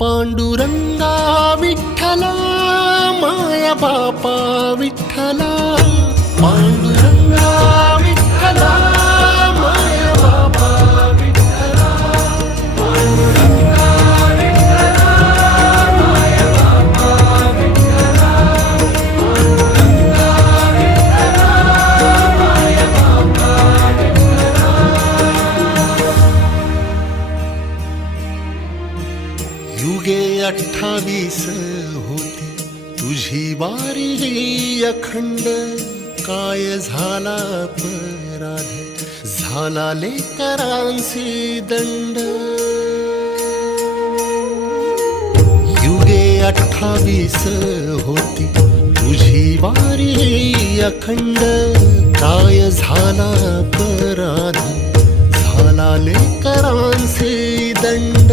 पांडुरंगा विठ्ठला माया बापा विठ्ठला पांडुरंगा विठ्ठला माया बापा विठ्ठला पांडुरंगा विठ्ठला माया बापा विठ्ठला पांडुरंगा विठ्ठला माया बापा विठ्ठला युगे 28 होती तुझी वारी ही अखंड काय झाला अपराध झाला लेकरांसी दंड युगे 28 होती तुझी वारी ही अखंड काय झाला अपराध झाला लेकरांसी दंड